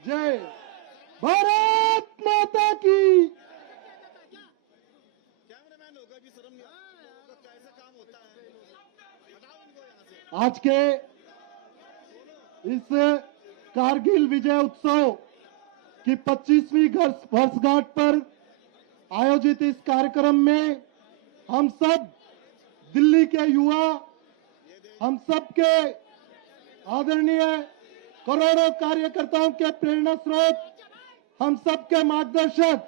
जय भारत माता की। कैमरामैन होगा भी शर्म नहीं आता, कैसे काम होता है, हटाओ इनको यहाँ से। आज के इस कारगिल विजय उत्सव की 25वीं वर्षगांठ पर आयोजित इस कार्यक्रम में हम सब दिल्ली के युवा, हम सब के आदरणीय करोड़ों कार्यकर्ताओं के प्रेरणा स्रोत, हम सब के मार्गदर्शक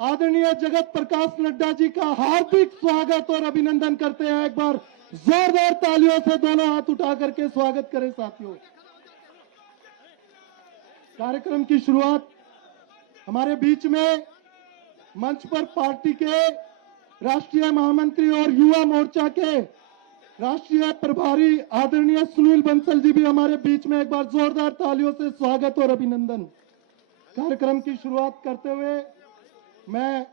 आदरणीय जगत प्रकाश नड्डा जी का हार्दिक स्वागत और अभिनंदन करते हैं। एक बार जोरदार तालियों से दोनों हाथ उठा करके स्वागत करें साथियों। कार्यक्रम की शुरुआत हमारे बीच में मंच पर पार्टी के राष्ट्रीय महामंत्री और युवा मोर्चा के राष्ट्रीय प्रभारी आदरणीय सुनील बंसल जी भी हमारे बीच में, एक बार जोरदार तालियों से स्वागत और अभिनंदन। कार्यक्रम की शुरुआत करते हुए मैं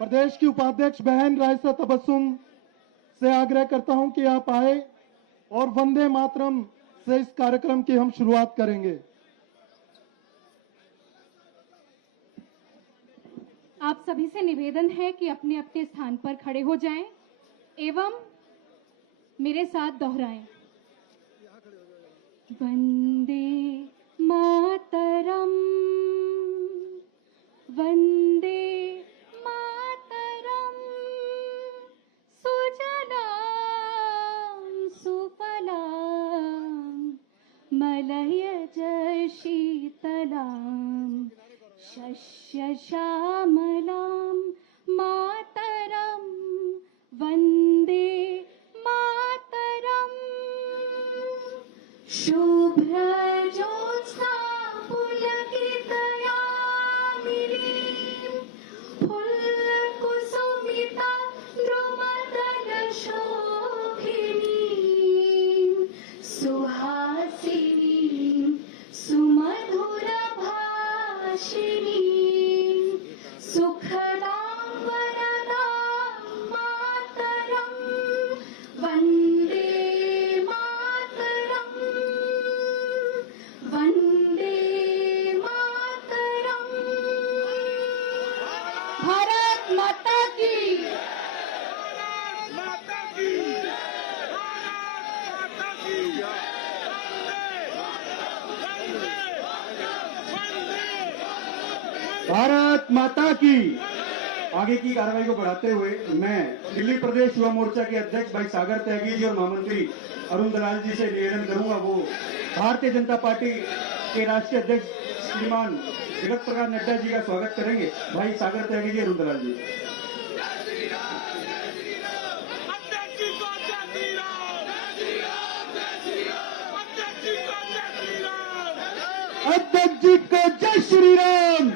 प्रदेश की उपाध्यक्ष बहन रायसा तबस्सुम से आग्रह करता हूं कि आप आए और वंदे मातरम से इस कार्यक्रम की हम शुरुआत करेंगे। आप सभी से निवेदन है कि अपने अपने स्थान पर खड़े हो जाएं एवं मेरे साथ दोहराएं। वंदे मातरम, वंदे मातरम, सुजलां सुफलां मलयज शीतलां शस्य श्यामलां मातरम, वंदे मातरम। शुभ्र ज्योत्स्ना पुलकितयामिनीं फुल्लकुसुमिता द्रुमदलशोभिनीं सुहासिनीं सुमधुरभाषिणीं सुखदां वरदां मातरं, वन्दे मातरं, वन्दे मातरं। भारत माता की। भारत माता की। आगे की कार्रवाई को बढ़ाते हुए मैं दिल्ली प्रदेश युवा मोर्चा के अध्यक्ष भाई सागर त्यागी जी और महामंत्री अरुण दलाल जी से निवेदन करूंगा, वो भारतीय जनता पार्टी के राष्ट्रीय अध्यक्ष श्रीमान जगत प्रकाश नड्डा जी का स्वागत करेंगे। भाई सागर त्यागी जी, अरुण दलाल जी। अध्यक्ष जी को जय श्री राम,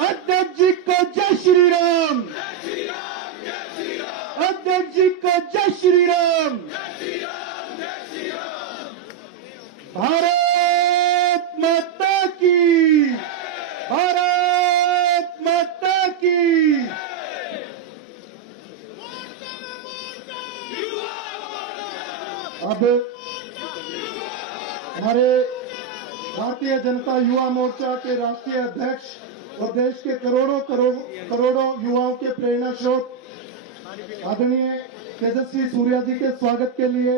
अध्यक्ष जी को जय श्री राम, अध्यक्ष जी को जय श्री राम। भारत माता की, भारत माता की। अब हमारे भारतीय जनता युवा मोर्चा के राष्ट्रीय अध्यक्ष और देश के करोड़ों युवाओं के प्रेरणा स्रोत आदरणीय तेजस्वी सूर्या जी के स्वागत के लिए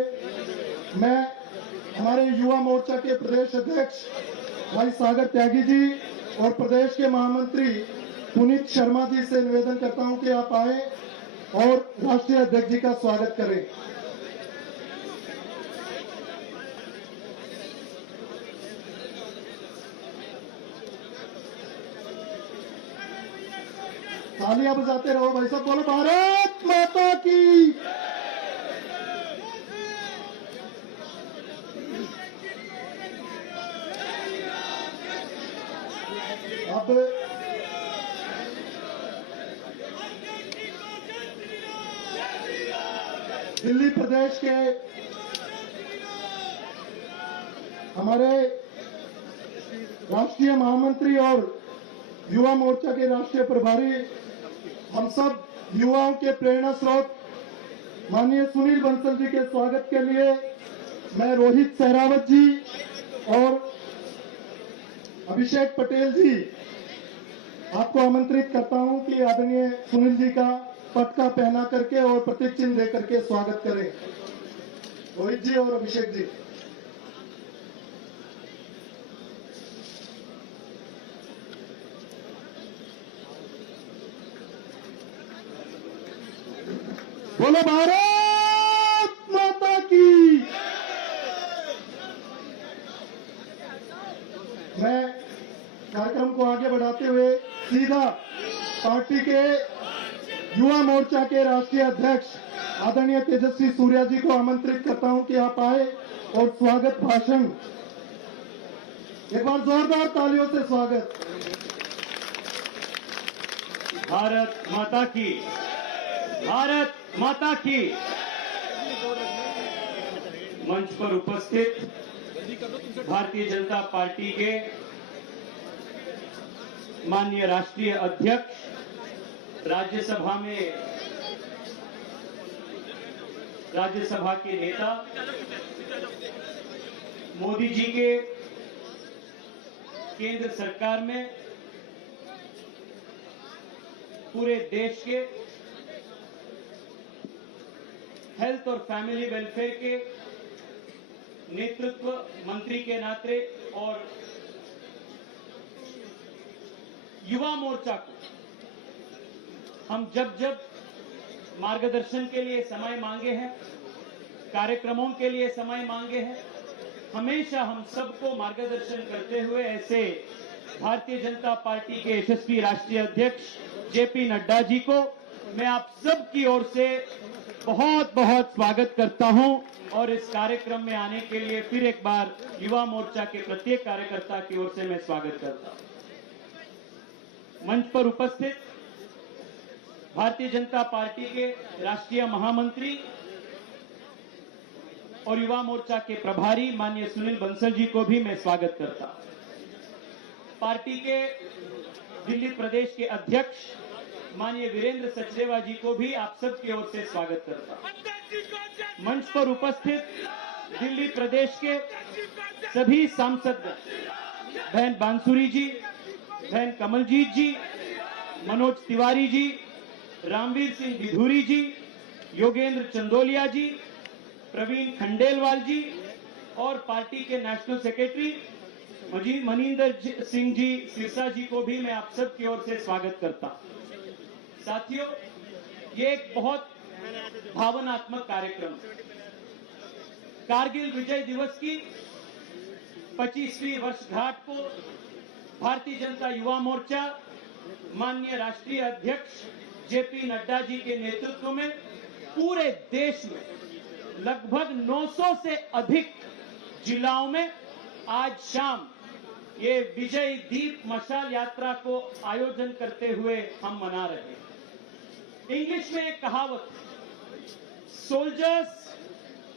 मैं हमारे युवा मोर्चा के प्रदेश अध्यक्ष भाई सागर त्यागी जी और प्रदेश के महामंत्री पुनीत शर्मा जी से निवेदन करता हूं कि आप आए और राष्ट्रीय अध्यक्ष जी का स्वागत करें। तालियां बजाते रहो भाई साहब, बोलो भारत माता की। अब दिल्ली प्रदेश के हमारे राष्ट्रीय महामंत्री और युवा मोर्चा के राष्ट्रीय प्रभारी, हम सब युवाओं के प्रेरणा स्रोत माननीय सुनील बंसल जी के स्वागत के लिए मैं रोहित सहरावत जी और अभिषेक पटेल जी, आपको आमंत्रित करता हूं कि आदरणीय सुनील जी का पटका पहना करके और प्रतीक चिन्ह दे करके स्वागत करें। रोहित जी और अभिषेक जी। बोलो भारत माता की। मैं कार्यक्रम को आगे बढ़ाते हुए सीधा पार्टी के युवा मोर्चा के राष्ट्रीय अध्यक्ष आदरणीय तेजस्वी सूर्या जी को आमंत्रित करता हूं कि आप आए और स्वागत भाषण। एक बार जोरदार तालियों से स्वागत। भारत माता की, भारत माता की। मंच पर उपस्थित भारतीय जनता पार्टी के माननीय राष्ट्रीय अध्यक्ष, राज्यसभा के नेता, मोदी जी के केंद्र सरकार में पूरे देश के हेल्थ और फैमिली वेलफेयर के नेतृत्व मंत्री के नाते और युवा मोर्चा को हम जब जब मार्गदर्शन के लिए समय मांगे हैं, कार्यक्रमों के लिए समय मांगे हैं, हमेशा हम सबको मार्गदर्शन करते हुए ऐसे भारतीय जनता पार्टी के यशस्वी राष्ट्रीय अध्यक्ष जेपी नड्डा जी को मैं आप सब की ओर से बहुत बहुत स्वागत करता हूं और इस कार्यक्रम में आने के लिए फिर एक बार युवा मोर्चा के प्रत्येक कार्यकर्ता की ओर से मैं स्वागत करता हूं। मंच पर उपस्थित भारतीय जनता पार्टी के राष्ट्रीय महामंत्री और युवा मोर्चा के प्रभारी माननीय सुनील बंसल जी को भी मैं स्वागत करता हूं। पार्टी के दिल्ली प्रदेश के अध्यक्ष माननीय वीरेंद्र सचदेवा जी को भी आप सब की ओर से स्वागत करता हूं। मंच पर उपस्थित दिल्ली प्रदेश के सभी सांसद बहन बांसुरी जी, बहन कमलजीत जी, मनोज तिवारी जी, रामवीर सिंह विधूरी जी, योगेंद्र चंदोलिया जी, प्रवीण खंडेलवाल जी और पार्टी के नेशनल सेक्रेटरी मनिंदर सिंह जी सिरसा जी को भी मैं आप सब की ओर से स्वागत करता हूं। साथियों, ये एक बहुत भावनात्मक कार्यक्रम है। कारगिल विजय दिवस की 25वीं वर्षगांठ को भारतीय जनता युवा मोर्चा माननीय राष्ट्रीय अध्यक्ष जेपी नड्डा जी के नेतृत्व में पूरे देश में लगभग 900 से अधिक जिलाओं में आज शाम ये विजय दीप मशाल यात्रा को आयोजन करते हुए हम मना रहे हैं। इंग्लिश में एक कहावत, soldiers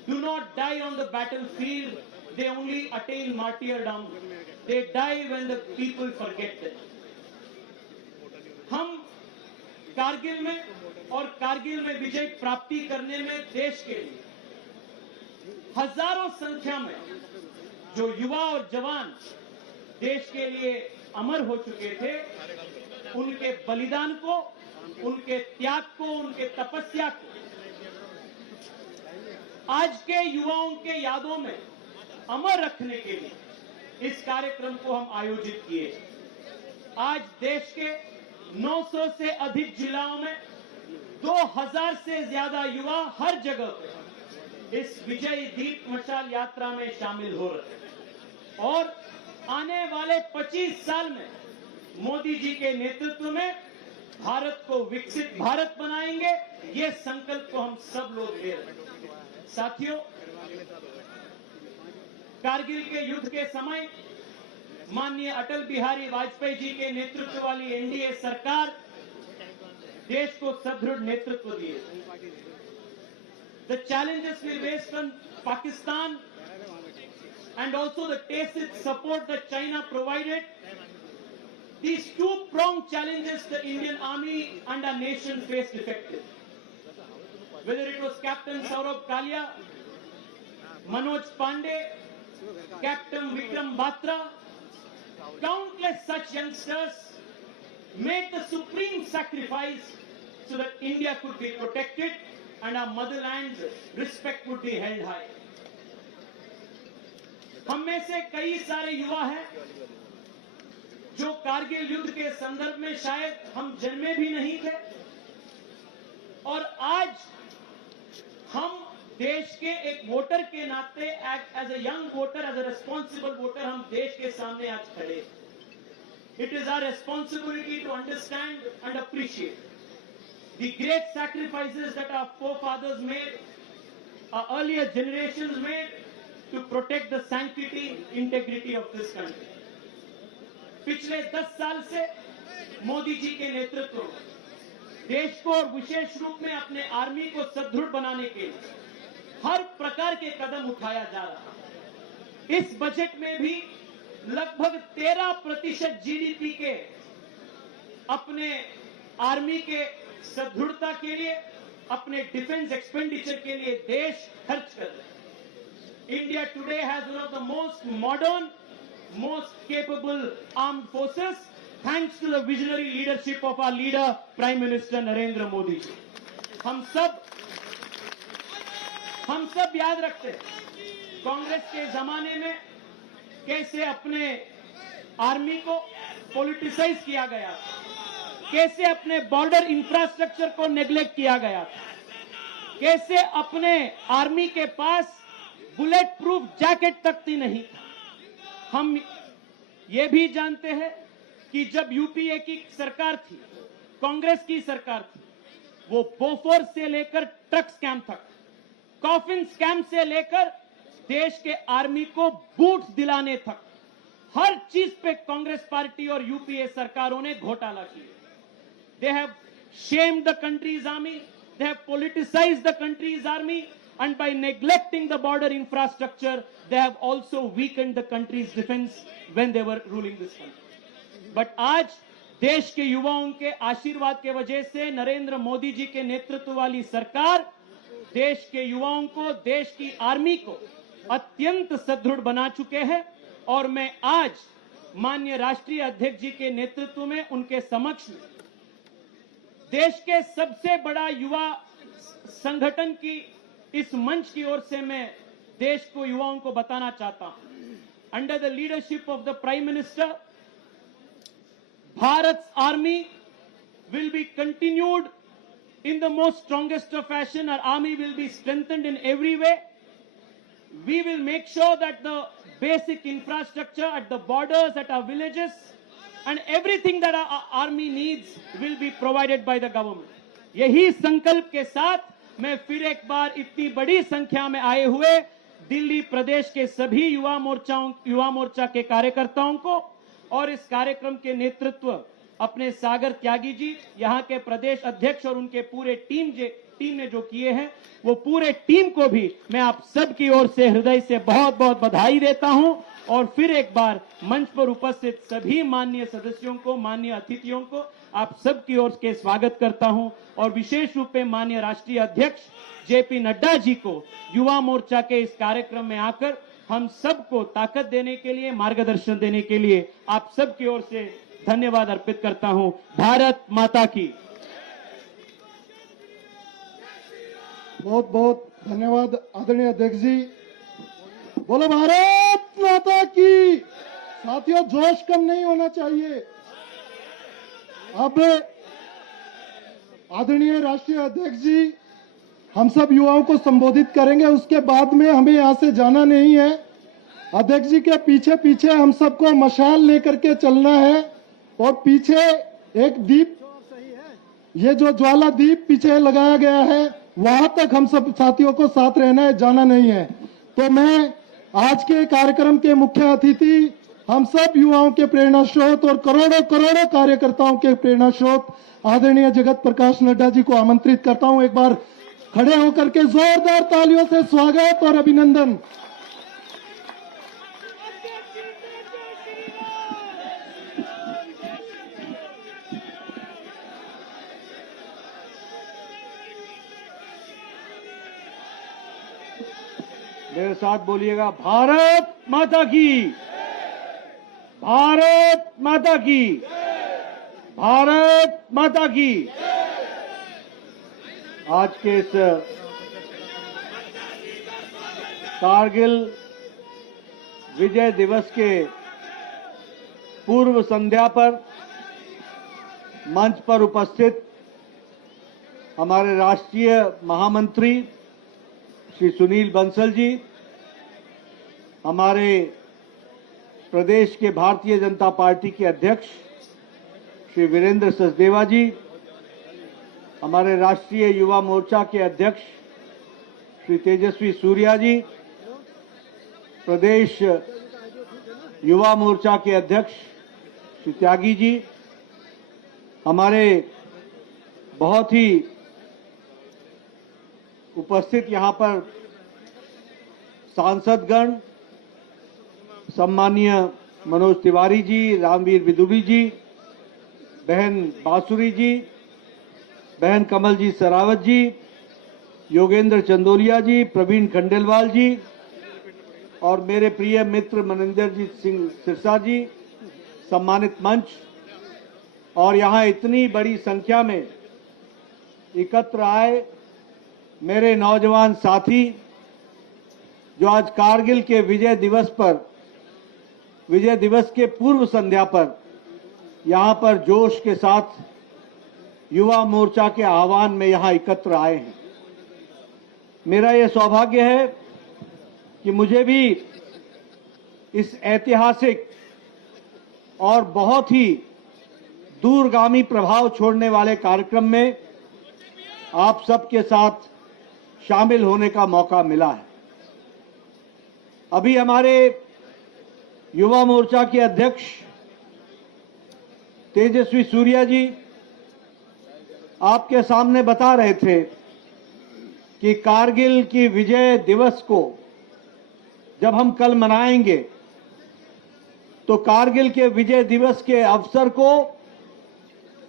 do not die on the battlefield, they only attain martyrdom, they die when the people forget them. हम कारगिल में और कारगिल में विजय प्राप्ति करने में देश के लिए हजारों संख्या में जो युवा और जवान देश के लिए अमर हो चुके थे, उनके बलिदान को, उनके त्याग को, उनके तपस्या को आज के युवाओं के यादों में अमर रखने के लिए इस कार्यक्रम को हम आयोजित किए। आज देश के 900 से अधिक जिलाओं में 2000 से ज्यादा युवा हर जगह पे इस विजय दीप मशाल यात्रा में शामिल हो रहे हैं और आने वाले 25 साल में मोदी जी के नेतृत्व में भारत को विकसित भारत बनाएंगे, ये संकल्प को हम सब लोग ले रहे हैं। साथियों, कारगिल के युद्ध के समय माननीय अटल बिहारी वाजपेयी जी के नेतृत्व वाली एनडीए सरकार देश को सुदृढ़ नेतृत्व दिए। The challenges we faced from Pakistan and also the tacit support that China provided, these two-pronged challenges the Indian Army and our nation faced effectively. Whether it was Captain Saurabh Kalia, Manoj Pandey, Captain Vikram Batra, countless such youngsters made the supreme sacrifice so that India could be protected and our motherland's respect would be held high. हम में से कई सारे युवा हैं जो कारगिल युद्ध के संदर्भ में शायद हम जन्मे भी नहीं थे, और आज हम देश के एक वोटर के नाते as a young voter, as a responsible voter, हम देश के सामने आज खड़े। It is our responsibility to understand and appreciate the great sacrifices that our forefathers made, our earlier generations made to protect the sanctity, integrity of this country. पिछले 10 साल से मोदी जी के नेतृत्व में देश को और विशेष रूप में अपने आर्मी को सुदृढ़ बनाने के लिए हर प्रकार के कदम उठाया जा रहा है। इस बजट में भी लगभग 13% जीडीपी के अपने आर्मी के सुदृढ़ता के लिए, अपने डिफेंस एक्सपेंडिचर के लिए देश खर्च कर रहा है। India today has one of the most modern, most capable armed forces, thanks to the visionary leadership of our leader prime minister Narendra Modi ji. हम सब याद रखते हैं कांग्रेस के जमाने में कैसे अपने आर्मी को पॉलिटिसाइज किया गया, कैसे अपने बॉर्डर इंफ्रास्ट्रक्चर को नेग्लेक्ट किया गया, कैसे अपने आर्मी के पास बुलेट प्रूफ जैकेट तक भी नहीं था। हम ये भी जानते हैं कि जब यूपीए की सरकार थी, कांग्रेस की सरकार थी, वो बोफोर्स से लेकर ट्रक स्कैम तक, कॉफिन स्कैम से लेकर देश के आर्मी को बूट्स दिलाने तक, हर चीज पे कांग्रेस पार्टी और यूपीए सरकारों ने घोटाला किया। They have shamed the country's army, they have politicized the country's army, and by neglecting the border infrastructure, they have also weakened the country's defense when they were ruling this country. But आज देश के युवाओं के आशीर्वाद के वजह से नरेंद्र मोदी जी के नेतृत्व वाली सरकार देश के युवाओं को, देश की आर्मी को अत्यंत सुदृढ़ बना चुके हैं, और मैं आज माननीय राष्ट्रीय अध्यक्ष जी के नेतृत्व में उनके समक्ष देश के सबसे बड़ा युवा संगठन की इस मंच की ओर से मैं देश को, युवाओं को बताना चाहता हूं, under the leadership of the prime minister, Bharat army will be continued in the most strongest of fashion. Our army will be strengthened in every way. We will make sure that the basic infrastructure at the borders, at our villages, and everything that our army needs will be provided by the government. यही संकल्प के साथ मैं फिर एक बार इतनी बड़ी संख्या में आए हुए दिल्ली प्रदेश के सभी युवा मोर्चा के कार्यकर्ताओं को और इस कार्यक्रम के नेतृत्व अपने सागर त्यागी जी, यहाँ के प्रदेश अध्यक्ष और उनके पूरे टीम ने जो किए हैं, वो पूरे टीम को भी मैं आप सब की ओर से हृदय से बहुत बहुत बधाई देता हूं। और फिर एक बार मंच पर उपस्थित सभी माननीय सदस्यों को, माननीय अतिथियों को आप सब की ओर से स्वागत करता हूं, और विशेष रूप में माननीय राष्ट्रीय अध्यक्ष जेपी नड्डा जी को युवा मोर्चा के इस कार्यक्रम में आकर हम सबको ताकत देने के लिए, मार्गदर्शन देने के लिए आप सब की ओर से धन्यवाद अर्पित करता हूं। भारत माता की। बहुत बहुत धन्यवाद आदरणीय अध्यक्ष जी। बोलो भारत माता की। साथियों, जोश कम नहीं होना चाहिए। अब आदरणीय राष्ट्रीय अध्यक्ष जी हम सब युवाओं को संबोधित करेंगे, उसके बाद में हमें यहां से जाना नहीं है। अध्यक्ष जी के पीछे पीछे हम सबको मशाल लेकर के चलना है, और पीछे एक दीप, ये जो ज्वाला दीप पीछे लगाया गया है, वहां तक हम सब साथियों को साथ रहना है, जाना नहीं है। तो मैं आज के कार्यक्रम के मुख्य अतिथि, हम सब युवाओं के प्रेरणा स्रोत और करोड़ों करोड़ों कार्यकर्ताओं के प्रेरणा स्रोत आदरणीय जगत प्रकाश नड्डा जी को आमंत्रित करता हूं। एक बार खड़े होकर के जोरदार तालियों से स्वागत और अभिनंदन। मेरे साथ बोलिएगा, भारत माता की। भारत माता की, भारत माता की। आज के इस कारगिल विजय दिवस के पूर्व संध्या पर मंच पर उपस्थित हमारे राष्ट्रीय महामंत्री श्री सुनील बंसल जी, हमारे प्रदेश के भारतीय जनता पार्टी के अध्यक्ष श्री वीरेंद्र सचदेवा जी, हमारे राष्ट्रीय युवा मोर्चा के अध्यक्ष श्री तेजस्वी सूर्या जी, प्रदेश युवा मोर्चा के अध्यक्ष श्री त्यागी जी, हमारे बहुत ही उपस्थित यहाँ पर सांसदगण, सम्मानीय मनोज तिवारी जी, रामवीर विदुड़ी जी, बहन बांसुरी जी, बहन कमल जी सरावत जी, योगेंद्र चंदोलिया जी, प्रवीण खंडेलवाल जी और मेरे प्रिय मित्र मनिंदरजीत सिंह सिरसा जी, सम्मानित मंच और यहाँ इतनी बड़ी संख्या में एकत्र आए मेरे नौजवान साथी जो आज कारगिल के विजय दिवस के पूर्व संध्या पर यहाँ पर जोश के साथ युवा मोर्चा के आह्वान में यहाँ एकत्र आए हैं। मेरा ये सौभाग्य है कि मुझे भी इस ऐतिहासिक और बहुत ही दूरगामी प्रभाव छोड़ने वाले कार्यक्रम में आप सबके साथ शामिल होने का मौका मिला है। अभी हमारे युवा मोर्चा के अध्यक्ष तेजस्वी सूर्या जी आपके सामने बता रहे थे कि कारगिल की विजय दिवस को जब हम कल मनाएंगे तो कारगिल के विजय दिवस के अवसर को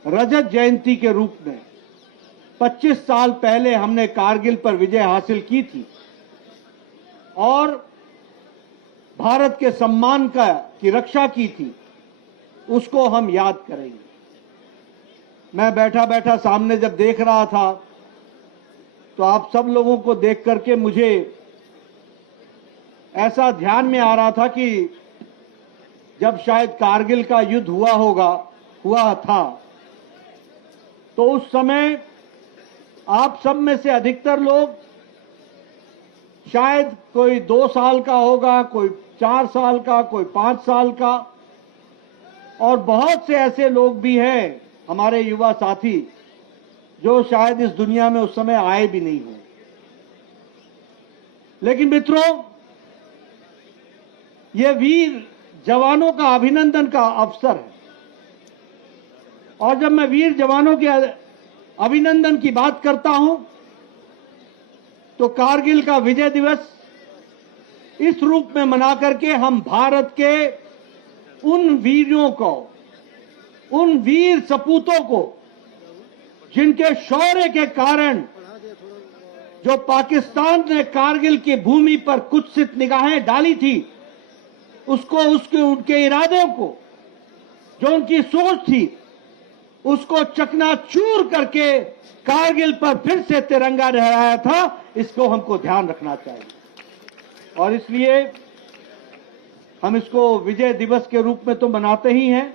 रजत जयंती के रूप में 25 साल पहले हमने कारगिल पर विजय हासिल की थी और भारत के सम्मान की रक्षा की थी, उसको हम याद करेंगे। मैं बैठा बैठा सामने जब देख रहा था तो आप सब लोगों को देख करके मुझे ऐसा ध्यान में आ रहा था कि जब शायद कारगिल का युद्ध हुआ था तो उस समय आप सब में से अधिकतर लोग शायद कोई 2 साल का होगा, कोई 4 साल का, कोई 5 साल का और बहुत से ऐसे लोग भी हैं हमारे युवा साथी जो शायद इस दुनिया में उस समय आए भी नहीं हो। लेकिन मित्रों, ये वीर जवानों का अभिनंदन का अवसर है और जब मैं वीर जवानों के अभिनंदन की बात करता हूं तो कारगिल का विजय दिवस इस रूप में मना करके हम भारत के उन वीरों को, उन वीर सपूतों को जिनके शौर्य के कारण जो पाकिस्तान ने कारगिल की भूमि पर कुत्सित निगाहें डाली थी, उसको उनके इरादों को, जो उनकी सोच थी, उसको चकनाचूर करके कारगिल पर फिर से तिरंगा लहराया था। इसको हमको ध्यान रखना चाहिए और इसलिए हम इसको विजय दिवस के रूप में तो मनाते ही हैं,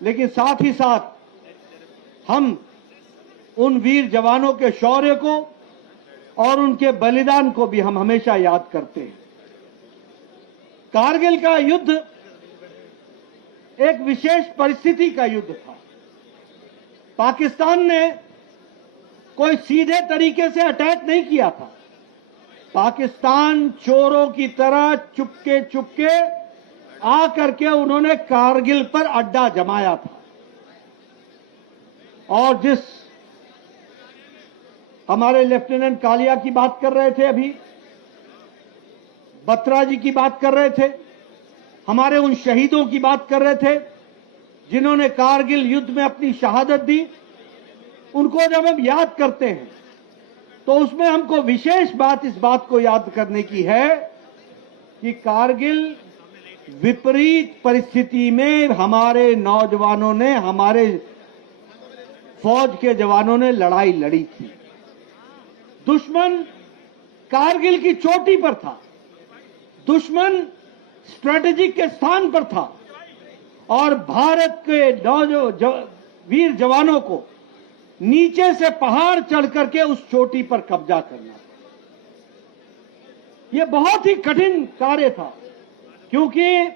लेकिन साथ ही साथ हम उन वीर जवानों के शौर्य को और उनके बलिदान को भी हम हमेशा याद करते हैं। कारगिल का युद्ध एक विशेष परिस्थिति का युद्ध था। पाकिस्तान ने कोई सीधे तरीके से अटैक नहीं किया था। पाकिस्तान चोरों की तरह चुपके चुपके आकर के उन्होंने कारगिल पर अड्डा जमाया था और जिस हमारे लेफ्टिनेंट कालिया की बात कर रहे थे, अभी बत्रा जी की बात कर रहे थे, हमारे उन शहीदों की बात कर रहे थे जिन्होंने कारगिल युद्ध में अपनी शहादत दी। उनको जब हम याद करते हैं तो उसमें हमको विशेष बात इस बात को याद करने की है कि कारगिल विपरीत परिस्थिति में हमारे नौजवानों ने, हमारे फौज के जवानों ने लड़ाई लड़ी थी। दुश्मन कारगिल की चोटी पर था, दुश्मन स्ट्रेटेजिक के स्थान पर था और भारत के वीर जवानों को नीचे से पहाड़ चढ़ करके उस चोटी पर कब्जा करना था। यह बहुत ही कठिन कार्य था, क्योंकि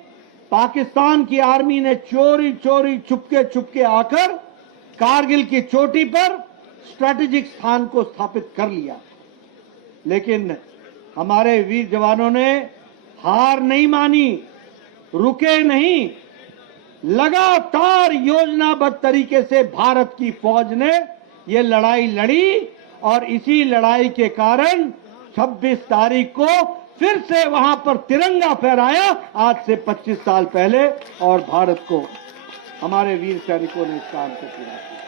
पाकिस्तान की आर्मी ने चोरी चोरी चुपके चुपके आकर कारगिल की चोटी पर स्ट्रेटेजिक स्थान को स्थापित कर लिया। लेकिन हमारे वीर जवानों ने हार नहीं मानी, रुके नहीं, लगातार योजनाबद्ध तरीके से भारत की फौज ने ये लड़ाई लड़ी और इसी लड़ाई के कारण 26 तारीख को फिर से वहां पर तिरंगा फहराया, आज से 25 साल पहले, और भारत को, हमारे वीर सैनिकों ने इस काम को पूरा किया।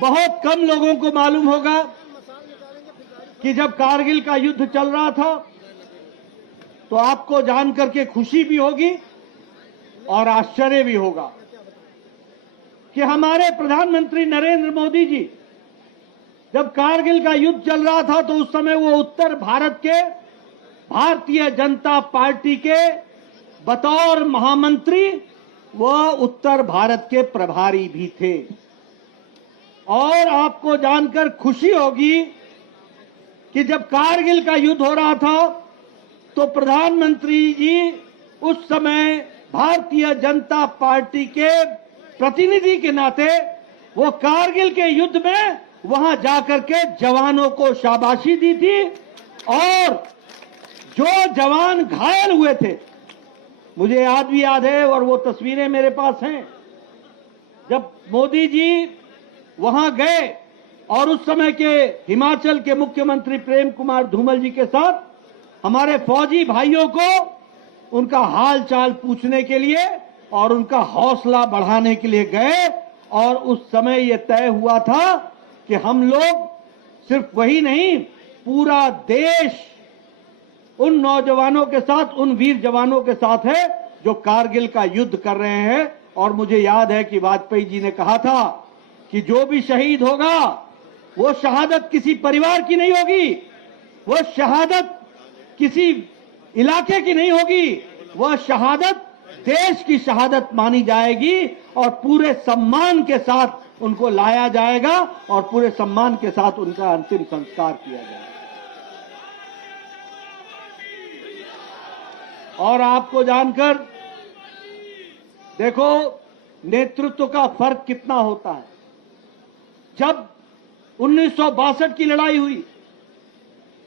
बहुत कम लोगों को मालूम होगा कि जब कारगिल का युद्ध चल रहा था तो आपको जान करके खुशी भी होगी और आश्चर्य भी होगा कि हमारे प्रधानमंत्री नरेंद्र मोदी जी, जब कारगिल का युद्ध चल रहा था तो उस समय वो उत्तर भारत के भारतीय जनता पार्टी के बतौर महामंत्री वह उत्तर भारत के प्रभारी भी थे। और आपको जानकर खुशी होगी कि जब कारगिल का युद्ध हो रहा था तो प्रधानमंत्री जी उस समय भारतीय जनता पार्टी के प्रतिनिधि के नाते वो कारगिल के युद्ध में वहां जाकर के जवानों को शाबाशी दी थी। और जो जवान घायल हुए थे, मुझे आज भी याद है और वो तस्वीरें मेरे पास हैं, जब मोदी जी वहां गए और उस समय के हिमाचल के मुख्यमंत्री प्रेम कुमार धूमल जी के साथ हमारे फौजी भाइयों को उनका हाल चाल पूछने के लिए और उनका हौसला बढ़ाने के लिए गए। और उस समय यह तय हुआ था कि हम लोग सिर्फ वही नहीं, पूरा देश उन नौजवानों के साथ, उन वीर जवानों के साथ है जो कारगिल का युद्ध कर रहे हैं। और मुझे याद है कि वाजपेयी जी ने कहा था कि जो भी शहीद होगा वो शहादत किसी परिवार की नहीं होगी, वो शहादत किसी इलाके की नहीं होगी, वह शहादत देश की शहादत मानी जाएगी और पूरे सम्मान के साथ उनको लाया जाएगा और पूरे सम्मान के साथ उनका अंतिम संस्कार किया जाएगा। और आपको जानकर देखो नेतृत्व का फर्क कितना होता है। जब 1962 की लड़ाई हुई,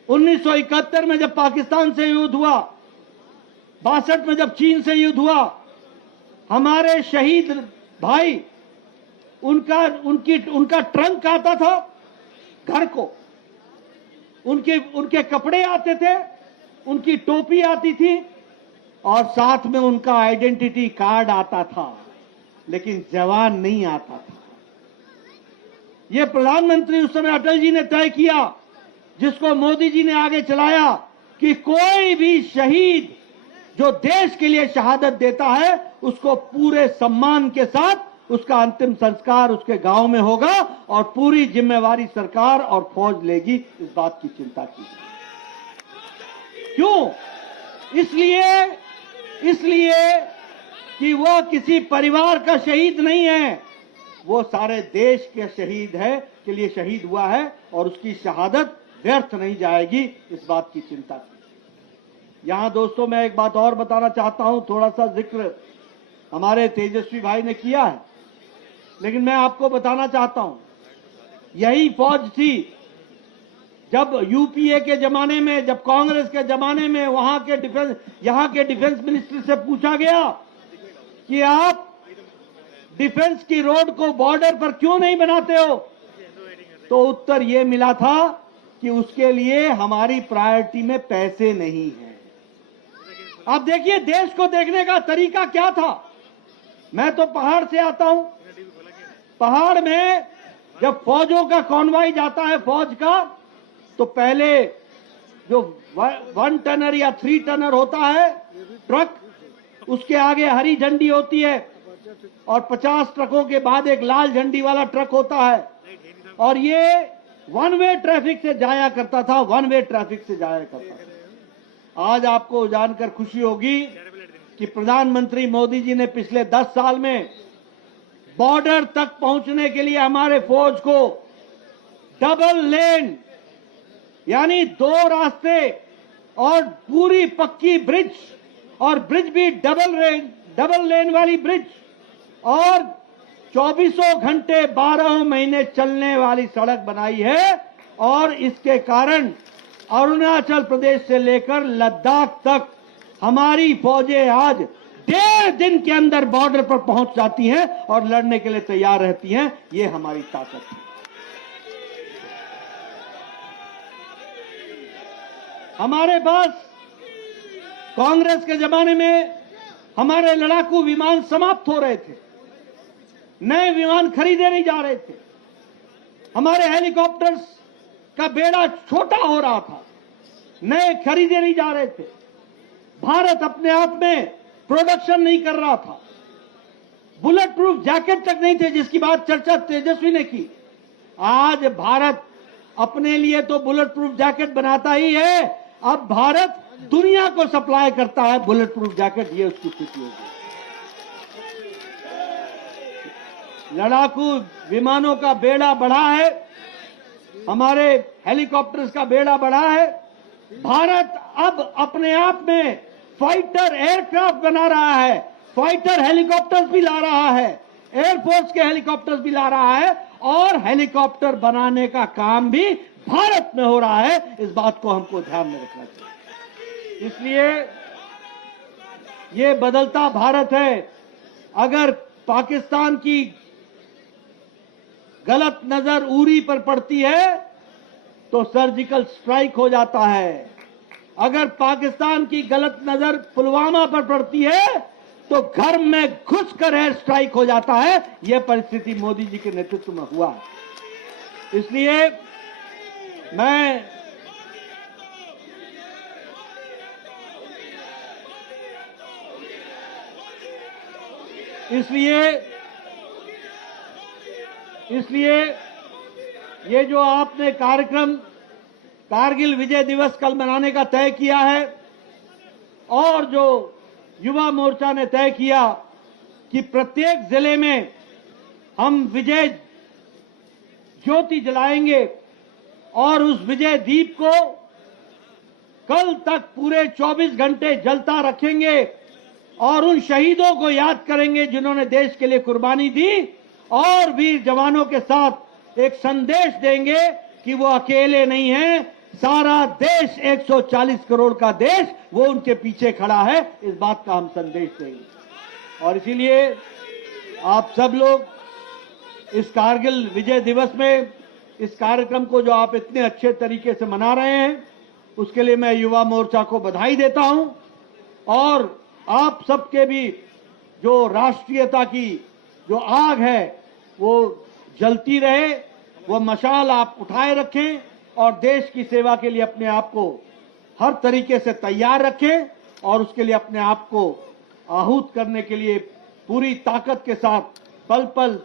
1971 में जब पाकिस्तान से युद्ध हुआ, 62 में जब चीन से युद्ध हुआ, हमारे शहीद भाई उनका ट्रंक आता था घर को, उनके कपड़े आते थे, उनकी टोपी आती थी और साथ में उनका आइडेंटिटी कार्ड आता था, लेकिन जवान नहीं आता था। यह प्रधानमंत्री उस समय अटल जी ने तय किया, जिसको मोदी जी ने आगे चलाया, कि कोई भी शहीद जो देश के लिए शहादत देता है उसको पूरे सम्मान के साथ उसका अंतिम संस्कार उसके गांव में होगा और पूरी जिम्मेवारी सरकार और फौज लेगी। इस बात की चिंता की। क्यों? इसलिए कि वह किसी परिवार का शहीद नहीं है, वो सारे देश के शहीद है के लिए शहीद हुआ है और उसकी शहादत व्यर्थ नहीं जाएगी। इस बात की चिंता की। यहां दोस्तों मैं एक बात और बताना चाहता हूं, थोड़ा सा जिक्र हमारे तेजस्वी भाई ने किया है, लेकिन मैं आपको बताना चाहता हूं, यही फौज थी जब यूपीए के जमाने में, जब कांग्रेस के जमाने में यहां के डिफेंस मिनिस्टर से पूछा गया कि आप डिफेंस की रोड को बॉर्डर पर क्यों नहीं बनाते हो, तो उत्तर ये मिला था कि उसके लिए हमारी प्रायोरिटी में पैसे नहीं है। आप देखिए देश को देखने का तरीका क्या था। मैं तो पहाड़ से आता हूं, पहाड़ में जब फौजों का कॉन्वॉय जाता है फौज का, तो पहले जो 1 टनर या 3 टनर होता है ट्रक, उसके आगे हरी झंडी होती है और 50 ट्रकों के बाद एक लाल झंडी वाला ट्रक होता है, और ये 1 वे ट्रैफिक से जाया करता था, 1 वे ट्रैफिक से जाया करता था। आज आपको जानकर खुशी होगी कि प्रधानमंत्री मोदी जी ने पिछले 10 साल में बॉर्डर तक पहुंचने के लिए हमारे फौज को डबल लेन, यानी 2 रास्ते और पूरी पक्की ब्रिज, और ब्रिज भी डबल लेन वाली ब्रिज, और 24 घंटे 12 महीने चलने वाली सड़क बनाई है। और इसके कारण अरुणाचल प्रदेश से लेकर लद्दाख तक हमारी फौजें आज 1.5 दिन के अंदर बॉर्डर पर पहुंच जाती हैं और लड़ने के लिए तैयार रहती हैं। ये हमारी ताकत है। हमारे पास कांग्रेस के जमाने में हमारे लड़ाकू विमान समाप्त हो रहे थे, नए विमान खरीदे नहीं जा रहे थे, हमारे हेलीकॉप्टर्स का बेड़ा छोटा हो रहा था, नए खरीदे नहीं जा रहे थे, भारत अपने आप में प्रोडक्शन नहीं कर रहा था, बुलेट प्रूफ जैकेट तक नहीं थे जिसकी बात चर्चा तेजस्वी ने की। आज भारत अपने लिए तो बुलेट प्रूफ जैकेट बनाता ही है, अब भारत दुनिया को सप्लाई करता है बुलेट प्रूफ जैकेट। ये उसकी स्थिति होगी। लड़ाकू विमानों का बेड़ा बढ़ा है, हमारे हेलीकॉप्टर्स का बेड़ा बढ़ा है। भारत अब अपने आप में फाइटर एयरक्राफ्ट बना रहा है, फाइटर हेलीकॉप्टर्स भी ला रहा है, एयरफोर्स के हेलीकॉप्टर्स भी ला रहा है, और हेलीकॉप्टर बनाने का काम भी भारत में हो रहा है। इस बात को हमको ध्यान में रखना चाहिए। इसलिए ये बदलता भारत है। अगर पाकिस्तान की गलत नजर उरी पर पड़ती है तो सर्जिकल स्ट्राइक हो जाता है, अगर पाकिस्तान की गलत नजर पुलवामा पर पड़ती है तो घर में घुसकर एयर स्ट्राइक हो जाता है। यह परिस्थिति मोदी जी के नेतृत्व में हुआ है। इसलिए इसलिए ये जो आपने कार्यक्रम कारगिल विजय दिवस कल मनाने का तय किया है, और जो युवा मोर्चा ने तय किया कि प्रत्येक जिले में हम विजय ज्योति जलाएंगे और उस विजय दीप को कल तक पूरे 24 घंटे जलता रखेंगे और उन शहीदों को याद करेंगे जिन्होंने देश के लिए कुर्बानी दी, और वीर जवानों के साथ एक संदेश देंगे कि वो अकेले नहीं हैं, सारा देश 140 करोड़ का देश वो उनके पीछे खड़ा है। इस बात का हम संदेश देंगे। और इसीलिए आप सब लोग इस कारगिल विजय दिवस में इस कार्यक्रम को जो आप इतने अच्छे तरीके से मना रहे हैं, उसके लिए मैं युवा मोर्चा को बधाई देता हूं। और आप सबके भी जो राष्ट्रीयता की जो आग है वो जलती रहे, वो मशाल आप उठाए रखें और देश की सेवा के लिए अपने आप को हर तरीके से तैयार रखें, और उसके लिए अपने आप को आहूत करने के लिए पूरी ताकत के साथ पल पल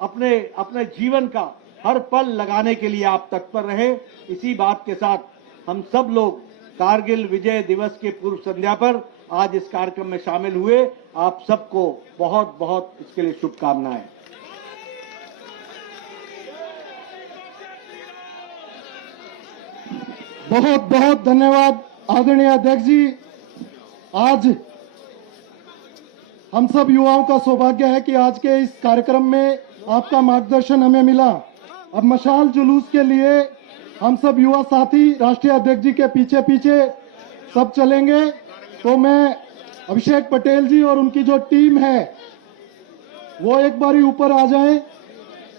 अपने जीवन का हर पल लगाने के लिए आप तत्पर रहे। इसी बात के साथ हम सब लोग कारगिल विजय दिवस के पूर्व संध्या पर आज इस कार्यक्रम में शामिल हुए। आप सबको बहुत बहुत इसके लिए शुभकामनाएं। बहुत बहुत धन्यवाद आदरणीय अध्यक्ष जी। आज हम सब युवाओं का सौभाग्य है कि आज के इस कार्यक्रम में आपका मार्गदर्शन हमें मिला। अब मशाल जुलूस के लिए हम सब युवा साथी राष्ट्रीय अध्यक्ष जी के पीछे पीछे सब चलेंगे। तो मैं अभिषेक पटेल जी और उनकी जो टीम है वो एक बारी ऊपर आ जाएं।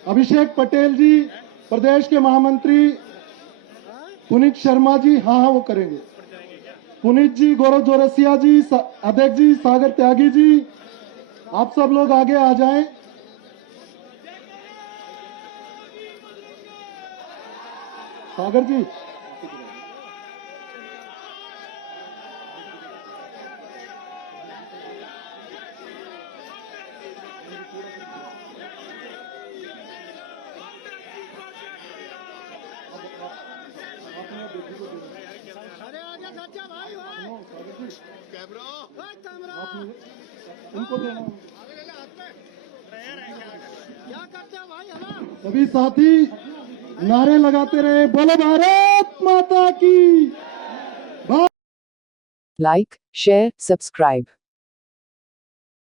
अभिषेक पटेल जी, प्रदेश के महामंत्री पुनीत शर्मा जी, हाँ वो करेंगे, पुनीत जी, गौरव जोरसिया जी, अध्यक्ष जी, सागर त्यागी जी, आप सब लोग आगे आ जाएं। सागर जी, अरे आगे सच्चा भाई भाई कैमरा कैमरा इनको देना। आगे ले ले हाथ में क्या करते हो भाई हला सभी साथी नारे लगाते रहे, बोलो भारत माता की। Like, share, subscribe.